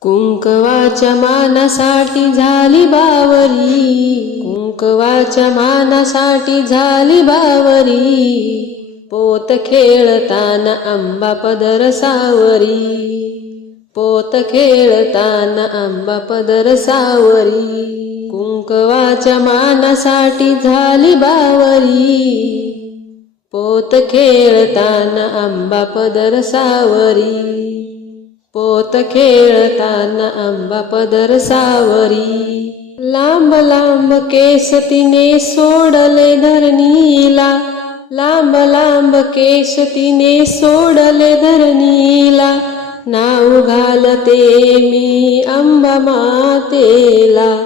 कुंकवाच्या मानासाठी झाली बावरी. कुंकवाच्या मानासाठी झाली बावरी. पोत खेळताना आंबा पदर सावरी. पोत खेळताना आंबा पदर सावरी. कुंकवाच्या मानासाठी झाली बावरी. पोत खेळताना आंबा पदर सावरी. पोत खेळताना आंबा पदर सावरी. लांब लांब केस तिने सोडले धरणीला. लांब लांब केस तिने सोडले धरणीला. नाव घालते मी आंबा मातेला.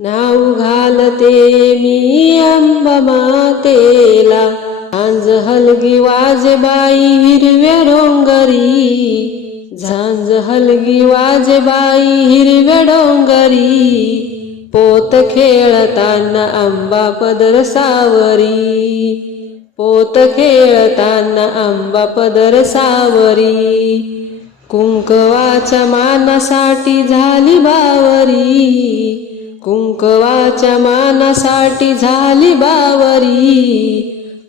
नाव घालते मी आंबा मातेला. झांज हलगी वाजबाई हिरव्या डोंगरी. झांज हलगी वाजबाई हिरव्या डोंगरी पोत खेळताना आंबा पदर सावरी. पोत खेळताना आंबा पदर सावरी. कुंकवाच्या मानासाठी झाली बावरी. कुंकवाच्या मानासाठी झाली बावरी.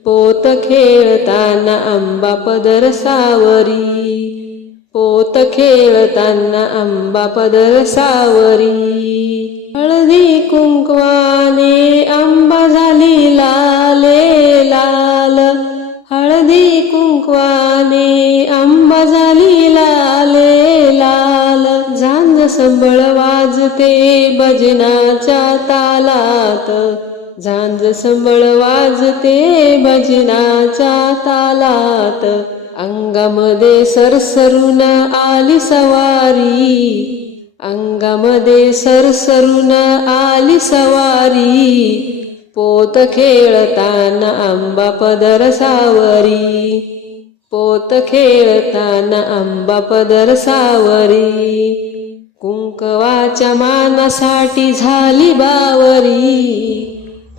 पोत खेळताना आंबा पदर सावरी. पोत खेळताना आंबा पदर सावरी. हळदी कुंकवाने आंबा झाली लाले लाल. हळदी कुंकवाने आंबा झाली लाले लाल. झांज संबळ वाजते भजनाच्या तालात. झांज संबळ वाजते भजनाच्या तालात. अंगामध्ये सरसरून आली सवारी. अंगामध्ये सरसरून आली सवारी. पोत खेळताना आंबा पदर सावरी. पोत खेळताना आंबा पदर सावरी. कुंकवाच्या मानासाठी झाली बावरी.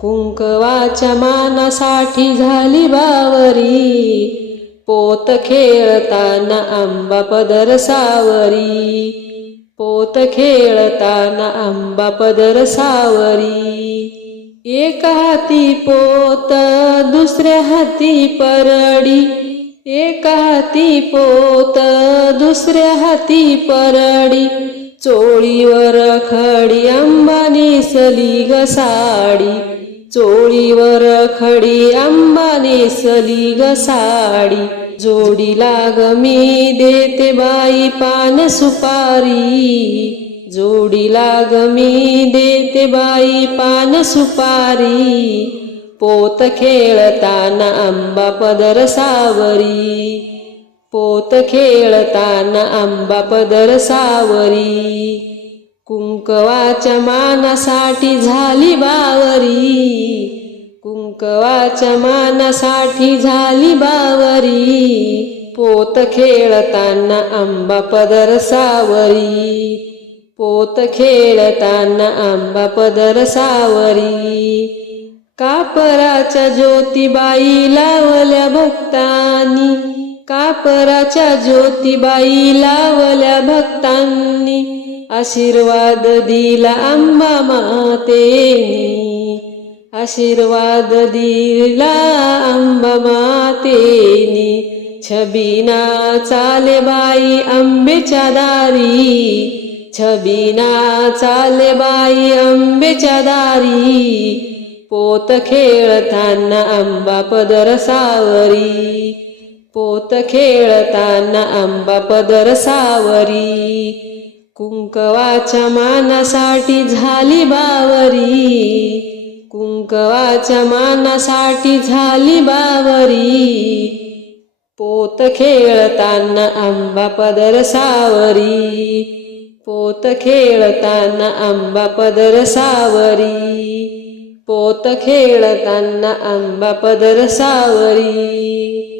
कुंकवाच्या मानासाठी झाली बावरी. पोत खेळताना आंबा पदर सावरी. पोत खेळताना आंबा पदर सावरी. एक हाती पोत दुसऱ्या हाती परडी. एक हाती पोत दुसऱ्या हाती परडी. चोळीवर खडी आंबा नेसली ग साडी. चोळीवर खडी आंबा सली ग साडी. जोडी लाग मी देते बाई पान सुपारी. जोडी लाग मी देते बाई पान सुपारी. पोत खेळताना आंबा पदर सावरी. पोत खेळताना आंबा पदर सावरी. कुंकवाच्या मानासाठी झाली बावरी. कुंकवाच्या मानासाठी झाली बावरी. पोत खेळताना आंबा पदर सावरी. पोत खेळताना आंबा पदर सावरी. कापराच्या ज्योतिबाई लावल्या भक्तांनी. कापराच्या ज्योतिबाई लावल्या भक्तांनी. आशीर्वाद दिला आंबा मातेनी आशीर्वाद दिला आंबा मातेनी छबिना चाले बाई आंबेच्या दारी. छबिना चाले बाई आंबेच्या दारी. पोत खेळताना आंबा पदर सावरी. पोत खेळताना आंबा पदर सावरी. कुंकवाच्या मानासाठी झाली बावरी. कुंकवाच्या मानासाठी झाली बावरी. पोत खेळताना आंबा पदर सावरी. पोत खेळताना आंबा पदर सावरी. पोत खेळताना आंबा पदर सावरी.